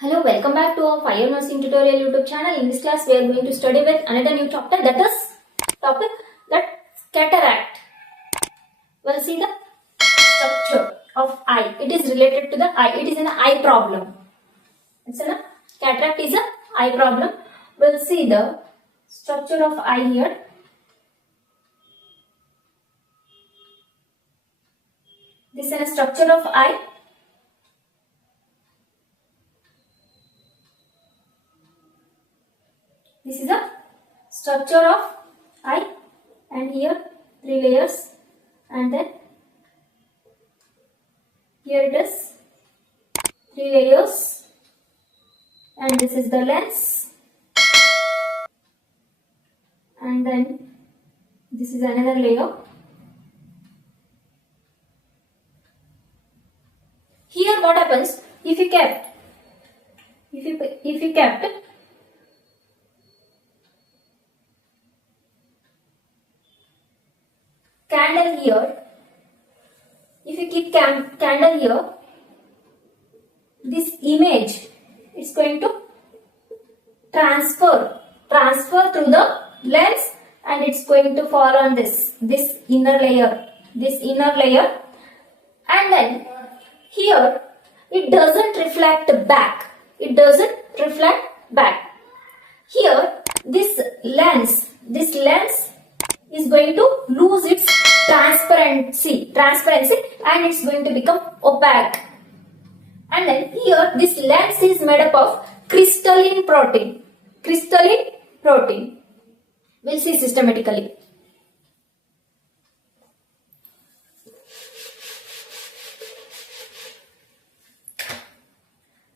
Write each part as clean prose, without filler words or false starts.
Hello, welcome back to our Fire Nursing Tutorial YouTube channel. In this class, we are going to study with another new chapter, that is topic that cataract. We'll see the structure of eye. It is related to the eye. It is an eye problem. Cataract is an eye problem. We'll see the structure of eye here. This is a structure of eye. This is a structure of eye, and here 3 layers, and then here it is 3 layers, and this is the lens, and then this is another layer. Here what happens if you kept candle here, if you keep candle here, this image is going to transfer through the lens, and it's going to fall on this inner layer, and then here it doesn't reflect back. Here this lens is going to lose its transparency, and it's going to become opaque. And then here this lens is made up of crystalline protein. We'll see systematically.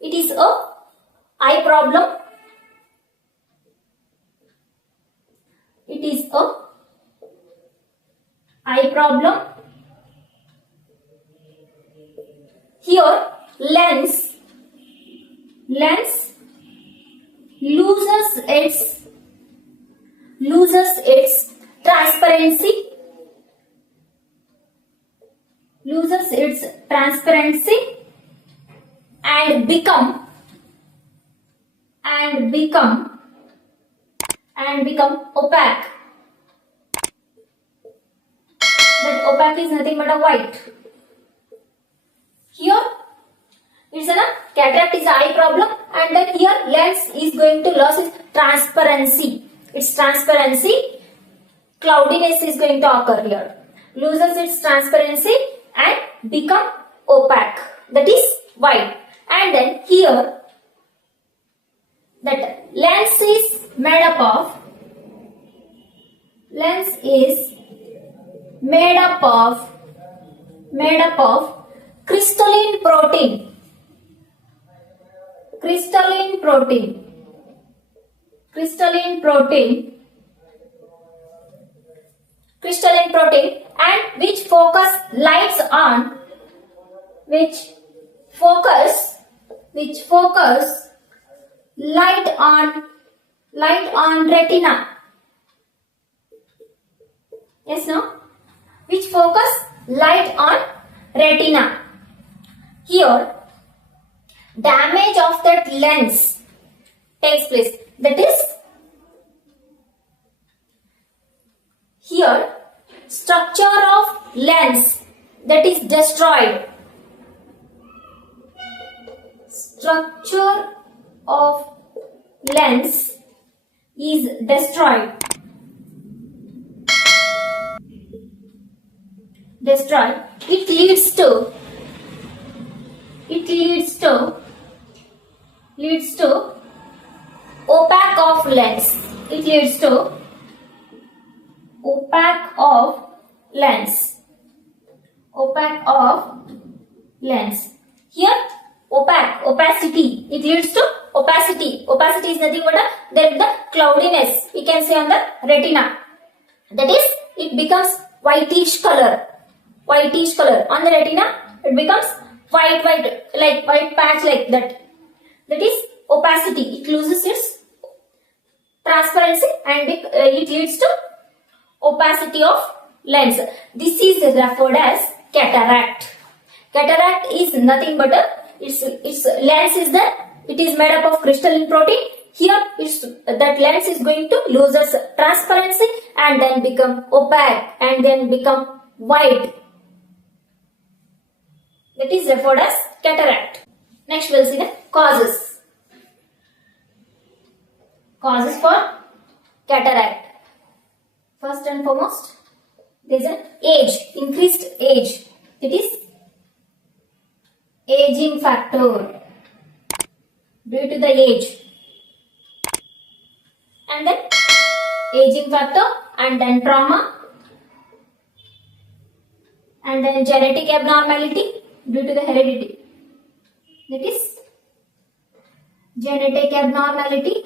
It is a eye problem. Here lens loses its transparency, and become opaque. That opaque is nothing but a white. Here it's a cataract is an eye problem, and then here lens is going to lose its transparency. Cloudiness is going to occur here. Loses its transparency and become opaque. That is white. And then here that lens is made up of crystalline protein. And which focus light on retina. Yes, no? Which focus light on retina. Here damage of that lens takes place. That is, here structure of lens that is destroyed. Structure of lens is destroyed. It leads to opaque of lens. Here opacity. It leads to opacity. Opacity is nothing but the cloudiness we can say on the retina. That is, it becomes whitish color. On the retina it becomes white patch like that. That is opacity. It loses its transparency, and it leads to opacity of lens. This is referred as cataract. Cataract is nothing but its lens is the it is made up of crystalline protein. Here that lens is going to lose its transparency and then become opaque and then become white. That is referred as cataract. Next we will see the causes. Causes for cataract. First and foremost, there is an age, increased age. It is aging factor due to the age. And then aging factor and then trauma and then genetic abnormality due to the heredity. That is genetic abnormality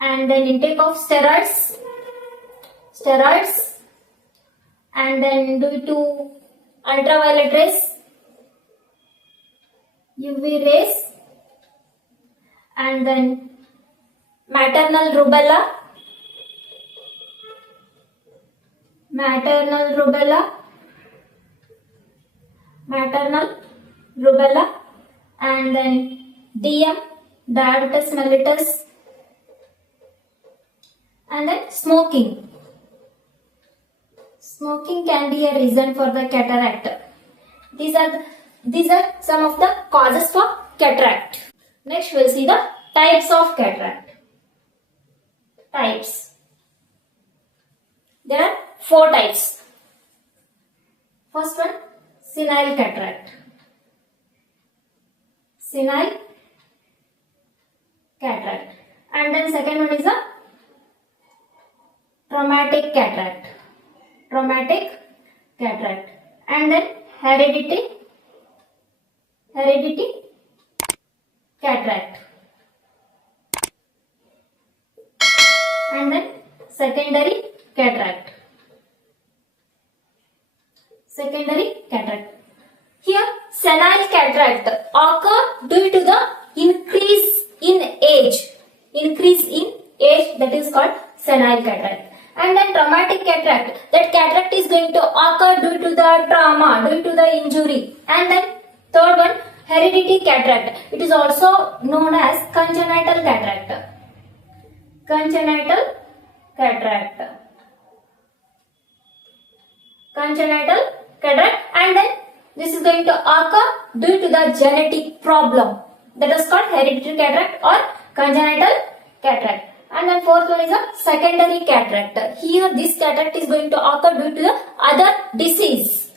and then intake of steroids and then due to ultraviolet rays, UV rays, and then maternal rubella and then DM, diabetes mellitus, and then smoking. Smoking can be a reason for the cataract. These are some of the causes for cataract. Next we will see the types of cataract. Types. There are 4 types. First one, senile cataract. Senile cataract. And then second one is a traumatic cataract. And then hereditary cataract. And then secondary cataract. Here, senile cataract occur due to the increase in age. That is called senile cataract. And then traumatic cataract. That cataract is going to occur due to the trauma, due to the injury. And then third one, hereditary cataract. It is also known as congenital cataract. And then this is going to occur due to the genetic problem. That is called hereditary cataract or congenital cataract. And then fourth one is a secondary cataract. Here this cataract is going to occur due to the other disease.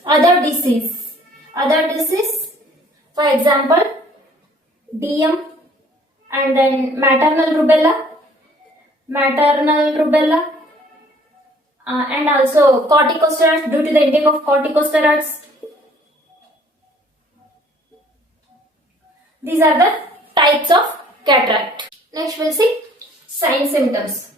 For example, DM and then maternal rubella and also corticosteroids due to the intake of corticosteroids. These are the types of cataract. Next we will see signs, symptoms.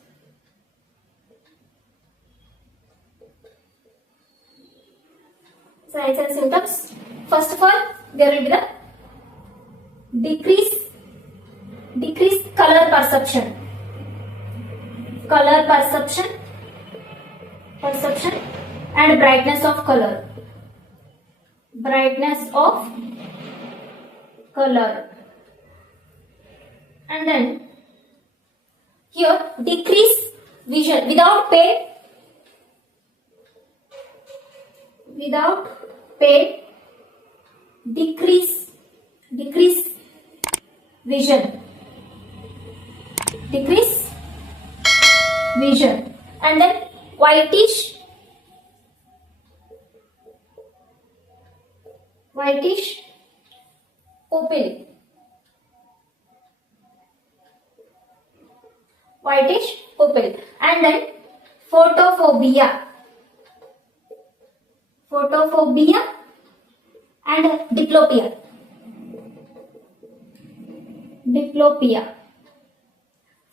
Signs and symptoms. First of all, there will be the decreased color perception and brightness of color. And then here decrease vision without pain, decrease vision, and then whitish pupil, and then photophobia and diplopia.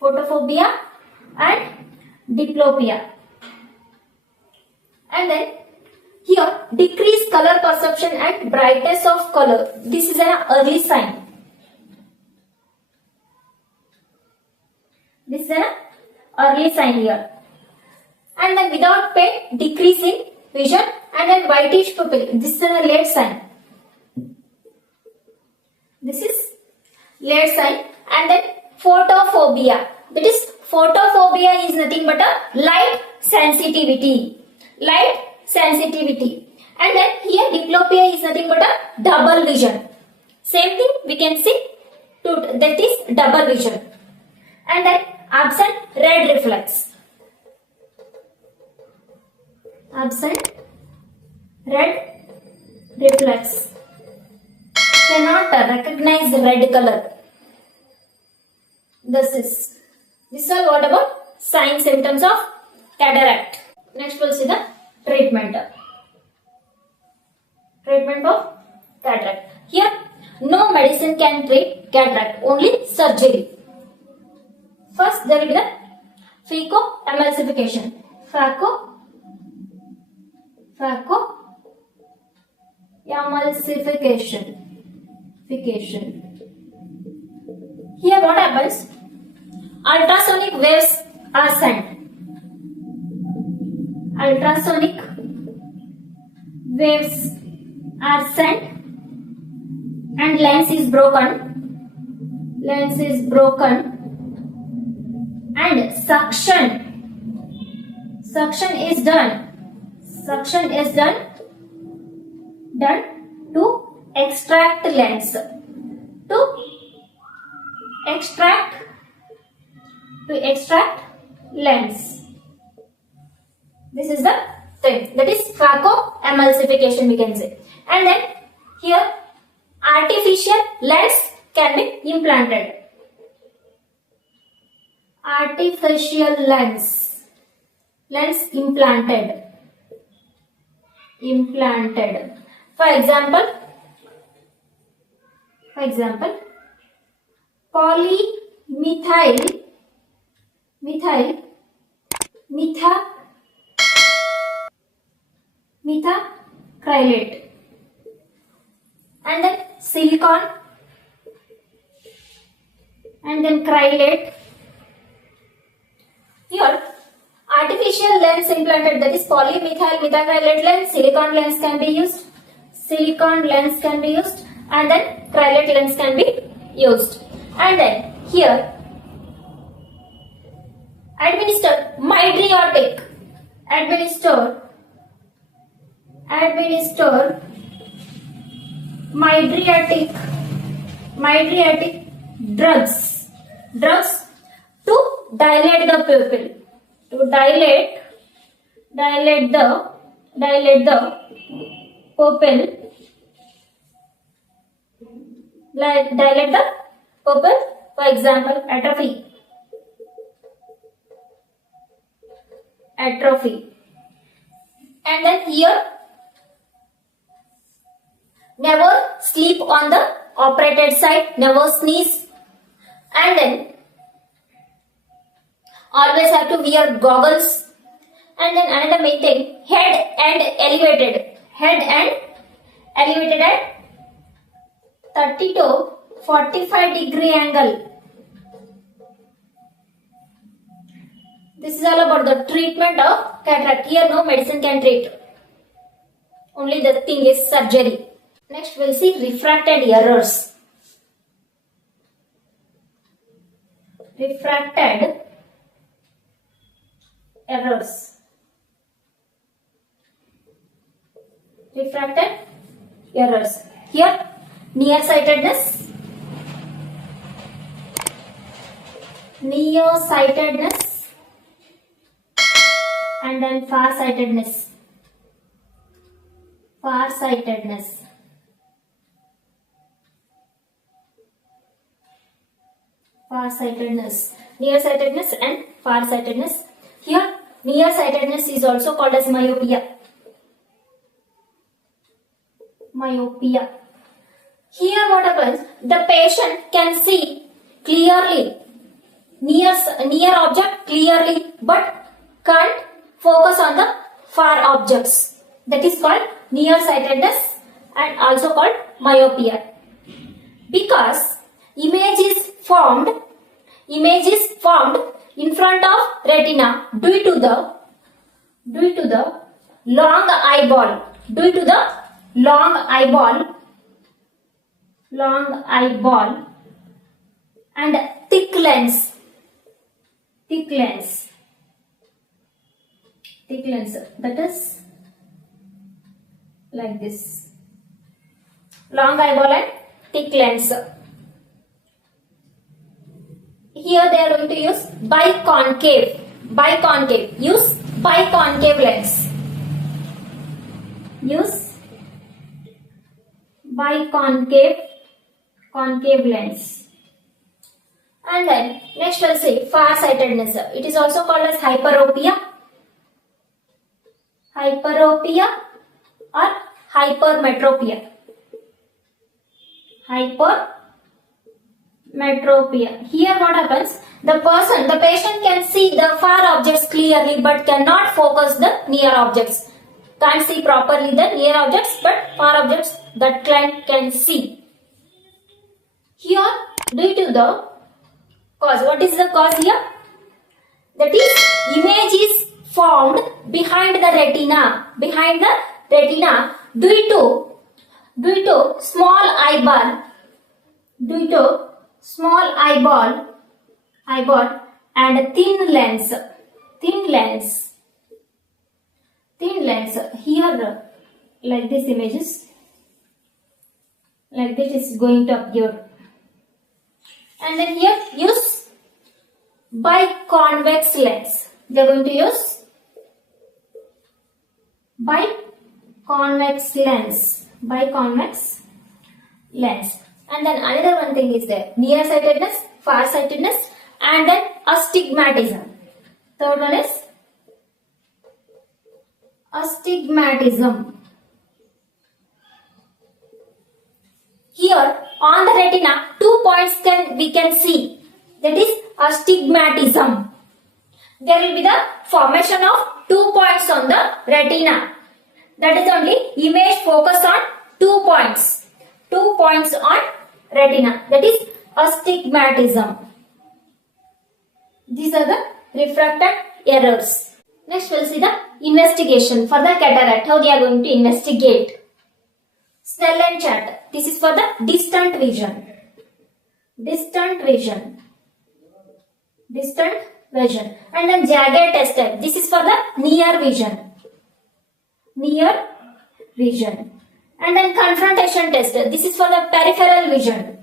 Photophobia and diplopia. And then here decreased color perception and brightness of color. This is an early sign. Here. And then without pain, decrease in vision, and then whitish pupil. This is a late sign. This is lead sign. And then photophobia. That is, photophobia is nothing but a light sensitivity. Light sensitivity. And then here diplopia is nothing but a double vision. Same thing we can see, that is double vision. And then absent red reflex. Absent red reflex. Cannot recognize red color. This is all what about signs, symptoms of cataract. Next we'll see the treatment. Treatment of cataract. Here no medicine can treat cataract, only surgery. First there will be the phacoemulsification. Phacoemulsification. Here what happens? Ultrasonic waves are sent. Ultrasonic waves are sent and lens is broken. And suction is done to extract lens. This is the thing, that is phacoemulsification we can say. And then here artificial lens can be implanted. Artificial lens implanted. For example, polymethyl methacrylate, and then silicon, and then crylate. Here artificial lens implanted, that is polymethyl methacrylate lens, silicon lens can be used, and then crylate lens can be used. And then here administer mydriatic drugs to dilate the pupil, dilate the pupil, for example atrophy. And then here never sleep on the operated side, never sneeze, and then always have to wear goggles. And then another main thing, head and elevated at 30 to 45 degree angle. This is all about the treatment of cataract. Here no medicine can treat, only the thing is surgery. Next we'll see refracted errors. Refracted errors. Here nearsightedness, and then farsightedness. Nearsightedness and farsightedness. Here nearsightedness is also called as myopia. Here what happens? The patient can see clearly near object clearly, but can't focus on the far objects. That is called nearsightedness and also called myopia. Because image is formed in front of retina due to the long eyeball. long eyeball, and thick lens. Thick lens. Thick lens. That is like this. Long eyeball and thick lens. Here they are going to use biconcave. Biconcave. Use biconcave lens. Use biconcave concave lens. And then next we'll see farsightedness. It is also called as hyperopia. Hyperopia or hypermetropia. Hypermetropia. Here what happens? The patient can see the far objects clearly but cannot focus the near objects. Can't see properly the near objects but far objects that client can see. Here due to the cause. What is the cause here? That is, image is formed behind the retina. Behind the retina due to small eyeball. Due to small eyeball and thin lens. Thin lens. Here, like this images. Like this is going to appear. And then here use biconvex lens. They are going to use biconvex lens. Biconvex lens. And then another one thing is there. Nearsightedness, farsightedness, and then astigmatism. Third one is astigmatism. Here on the retina, 2 points we can see. That is astigmatism. There will be the formation of 2 points on the retina. That is only image focus on 2 points. 2 points on retina. That is astigmatism. These are the refracted errors. Next we'll see the investigation for the cataract. How they are going to investigate. Snellen chart. This is for the distant vision. Distant vision. And then Jagged test type. This is for the near vision. And then confrontation test. This is for the peripheral vision.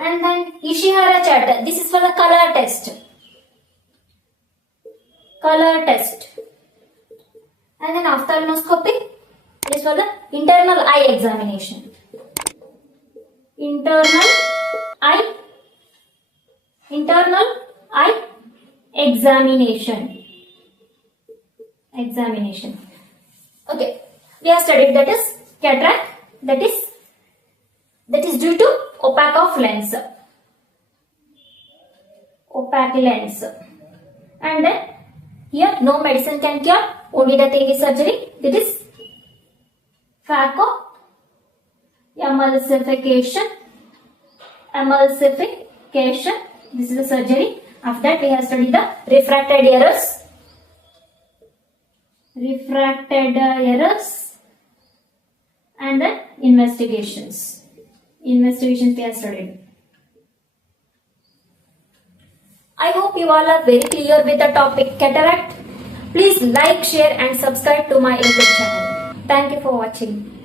And then Ishihara chart. This is for the color test. And then ophthalmoscopy. This is for the internal eye examination. Internal eye examination. Okay, we have studied that is cataract. That is due to opaque lens. And then here no medicine can cure. Only the thing is surgery. That is emulsification. This is the surgery. After that we have studied the refracted errors and then investigations we have studied. I hope you all are very clear with the topic cataract. Please like, share and subscribe to my YouTube channel. Thank you for watching.